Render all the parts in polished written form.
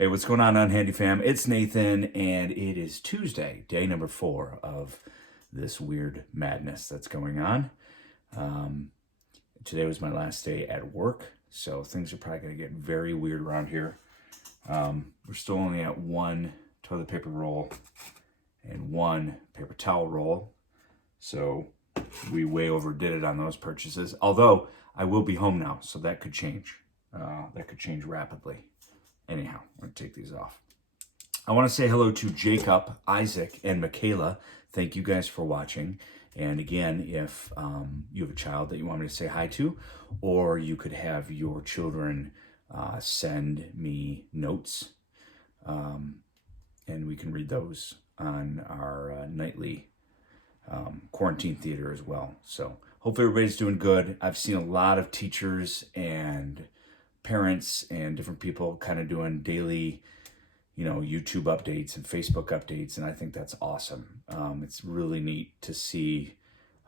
Hey, what's going on, Unhandy fam? It's Nathan, and it is Tuesday, day number 4 of this weird madness that's going on. Today was my last day at work, so things are probably going to get very weird around here. We're still only at 1 toilet paper roll and 1 paper towel roll, so we way overdid it on those purchases. Although, I will be home now, so that could change. That could change rapidly. Anyhow, I'm going to take these off. I want to say hello to Jacob, Isaac, and Michaela. Thank you guys for watching. And again, if you have a child that you want me to say hi to, or you could have your children send me notes, and we can read those on our nightly quarantine theater as well. So hopefully everybody's doing good. I've seen a lot of teachers and parents and different people kind of doing daily, YouTube updates and Facebook updates, and I think that's awesome. It's really neat to see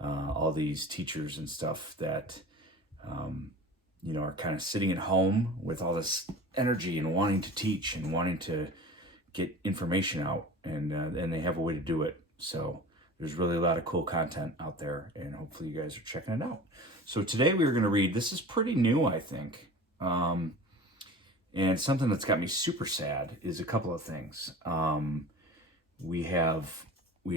all these teachers and stuff that, are kind of sitting at home with all this energy and wanting to teach and wanting to get information out, and they have a way to do it. So there's really a lot of cool content out there, and hopefully you guys are checking it out. So today we are going to read, this is pretty new, I think. And something that's got me super sad is a couple of things. We had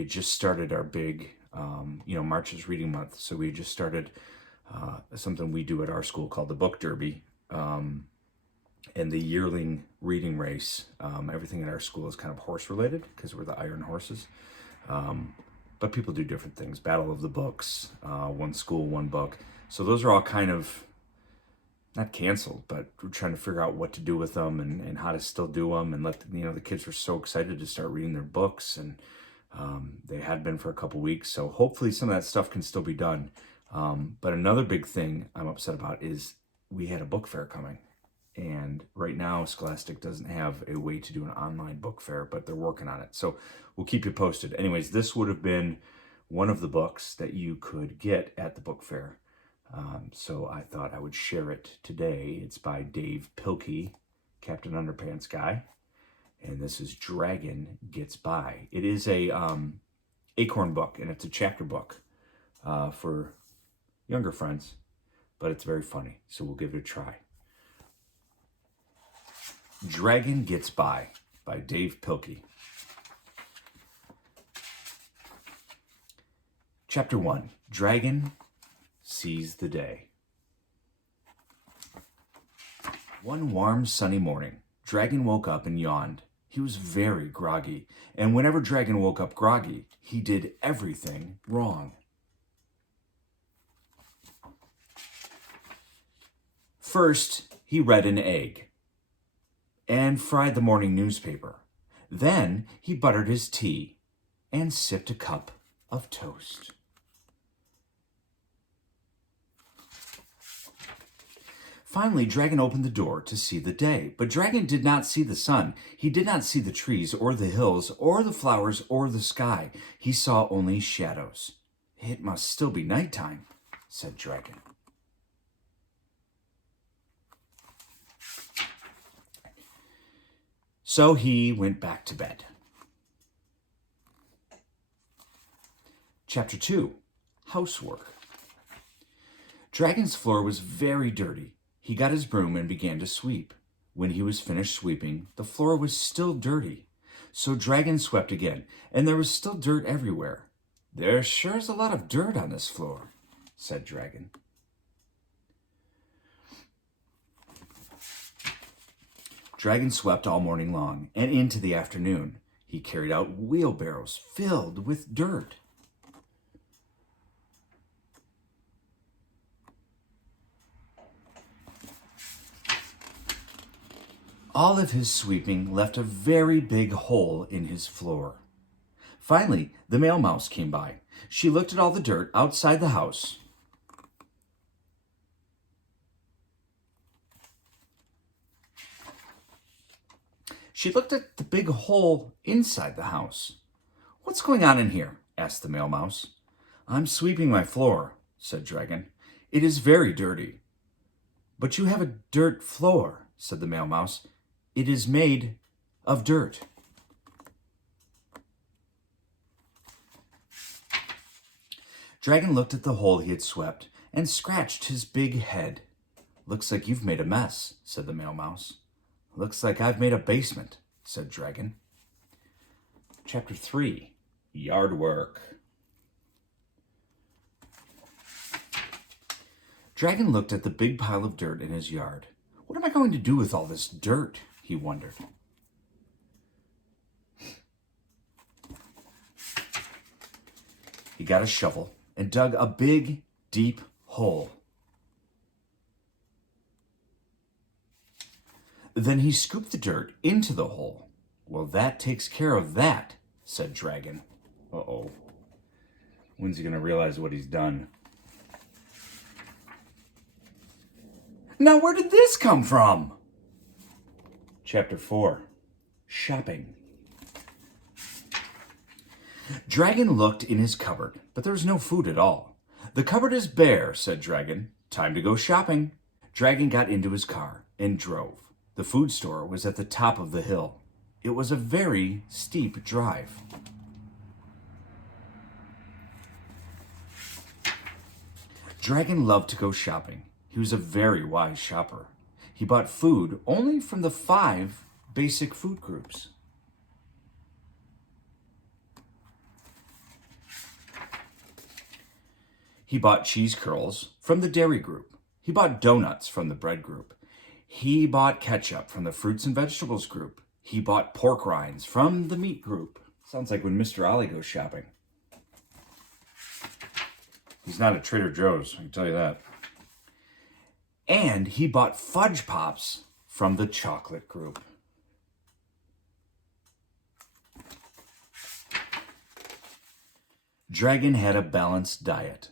just started our big, March is reading month. So we just started something we do at our school called the Book Derby, and the yearling reading race. Everything at our school is kind of horse related because we're the Iron Horses. But people do different things. Battle of the Books, one school, one book. So those are all kind of not canceled, but we're trying to figure out what to do with them and how to still do them, and the kids were so excited to start reading their books, and they had been for a couple weeks. So hopefully some of that stuff can still be done. But another big thing I'm upset about is we had a book fair coming, and right now Scholastic doesn't have a way to do an online book fair, but they're working on it. So we'll keep you posted. Anyways, this would have been one of the books that you could get at the book fair. So I thought I would share it today. It's by Dave Pilkey, Captain Underpants guy, and this is Dragon Gets By. It is a acorn book, and it's a chapter book for younger friends, but it's very funny, so we'll give it a try. Dragon Gets By Dave Pilkey. Chapter 1, Dragon Sees the Day. One warm, sunny morning, Dragon woke up and yawned. He was very groggy, and whenever Dragon woke up groggy, he did everything wrong. First, he read an egg and fried the morning newspaper. Then he buttered his tea and sipped a cup of toast. Finally, Dragon opened the door to see the day. But Dragon did not see the sun. He did not see the trees or the hills or the flowers or the sky. He saw only shadows. It must still be nighttime, said Dragon. So he went back to bed. Chapter 2, Housework. Dragon's floor was very dirty. He got his broom and began to sweep. When he was finished sweeping, the floor was still dirty. So Dragon swept again, and there was still dirt everywhere. There sure is a lot of dirt on this floor, said Dragon. Dragon swept all morning long, and into the afternoon. He carried out wheelbarrows filled with dirt. All of his sweeping left a very big hole in his floor. Finally, the male mouse came by. She looked at all the dirt outside the house. She looked at the big hole inside the house. "What's going on in here?" asked the male mouse. "I'm sweeping my floor," said Dragon. "It is very dirty." "But you have a dirt floor," said the male mouse. "It is made of dirt. Dragon looked at the hole he had swept and scratched his big head. "Looks like you've made a mess," said the male mouse. "Looks like I've made a basement," said Dragon. Chapter 3, Yard Work. Dragon looked at the big pile of dirt in his yard. "What am I going to do with all this dirt?" he wondered. He got a shovel and dug a big, deep hole. Then he scooped the dirt into the hole. "Well, that takes care of that," said Dragon. Uh-oh. When's he going to realize what he's done? Now, where did this come from? Chapter 4, Shopping. Dragon looked in his cupboard, but there was no food at all. "The cupboard is bare," said Dragon. "Time to go shopping." Dragon got into his car and drove. The food store was at the top of the hill. It was a very steep drive. Dragon loved to go shopping. He was a very wise shopper. He bought food only from the 5 basic food groups. He bought cheese curls from the dairy group. He bought donuts from the bread group. He bought ketchup from the fruits and vegetables group. He bought pork rinds from the meat group. Sounds like when Mr. Ollie goes shopping. He's not at Trader Joe's, I can tell you that. And he bought fudge pops from the chocolate group. Dragon had a balanced diet.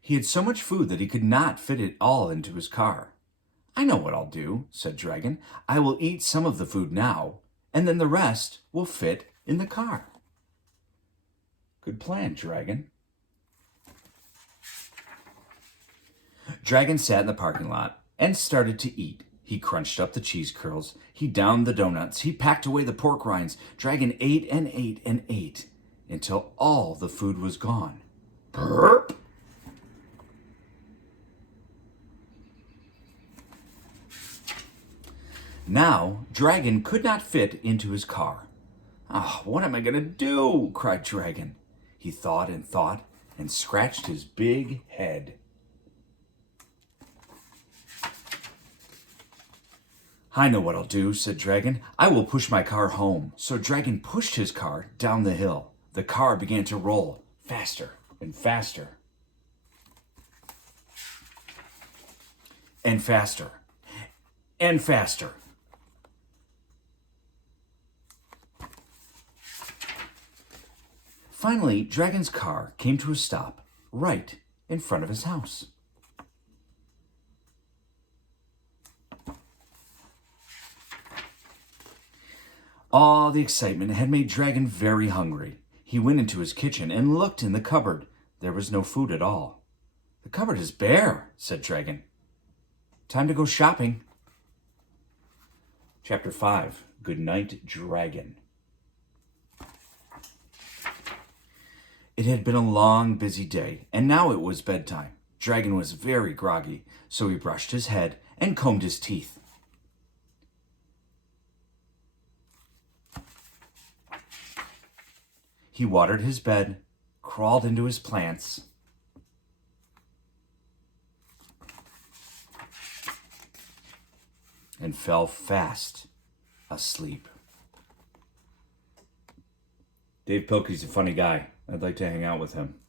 He had so much food that he could not fit it all into his car. "I know what I'll do," said Dragon. "I will eat some of the food now, and then the rest will fit in the car." Good plan, Dragon. Dragon sat in the parking lot and started to eat. He crunched up the cheese curls. He downed the donuts. He packed away the pork rinds. Dragon ate and ate and ate until all the food was gone. Burp! Now, Dragon could not fit into his car. What am I going to do?" cried Dragon. He thought and scratched his big head. "I know what I'll do," said Dragon. "I will push my car home." So Dragon pushed his car down the hill. The car began to roll faster and faster. And faster. And faster. Finally, Dragon's car came to a stop right in front of his house. All the excitement had made Dragon very hungry. He went into his kitchen and looked in the cupboard. There was no food at all. "The cupboard is bare," said Dragon. "Time to go shopping." Chapter 5, Good Night, Dragon. It had been a long, busy day, and now it was bedtime. Dragon was very groggy, so he brushed his head and combed his teeth. He watered his bed, crawled into his plants, and fell fast asleep. Dave Pilkey's a funny guy. I'd like to hang out with him.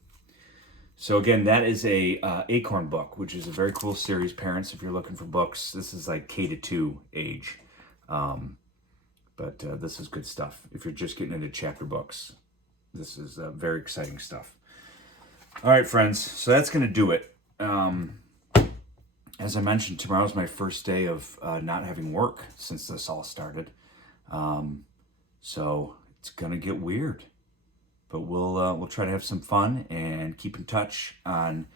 So again, that is a Acorn book, which is a very cool series. Parents, if you're looking for books, this is like K-2 age. But this is good stuff. If you're just getting into chapter books, this is very exciting stuff. All right, friends. So that's going to do it. As I mentioned, tomorrow's my first day of not having work since this all started. So it's going to get weird. But we'll try to have some fun and keep in touch on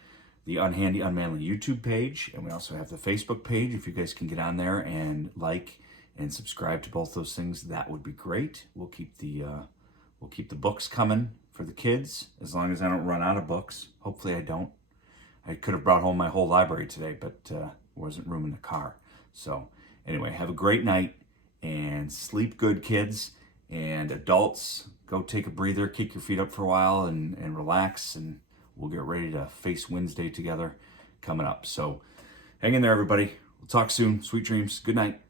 the Unhandy Unmanly YouTube page. And we also have the Facebook page if you guys can get on there and like and subscribe to both those things, that would be great. We'll keep the books coming for the kids as long as I don't run out of books. Hopefully I don't. I could have brought home my whole library today, but there wasn't room in the car. So anyway, have a great night and sleep good, kids. And adults, go take a breather, kick your feet up for a while and relax, and we'll get ready to face Wednesday together coming up. So hang in there, everybody. We'll talk soon. Sweet dreams. Good night.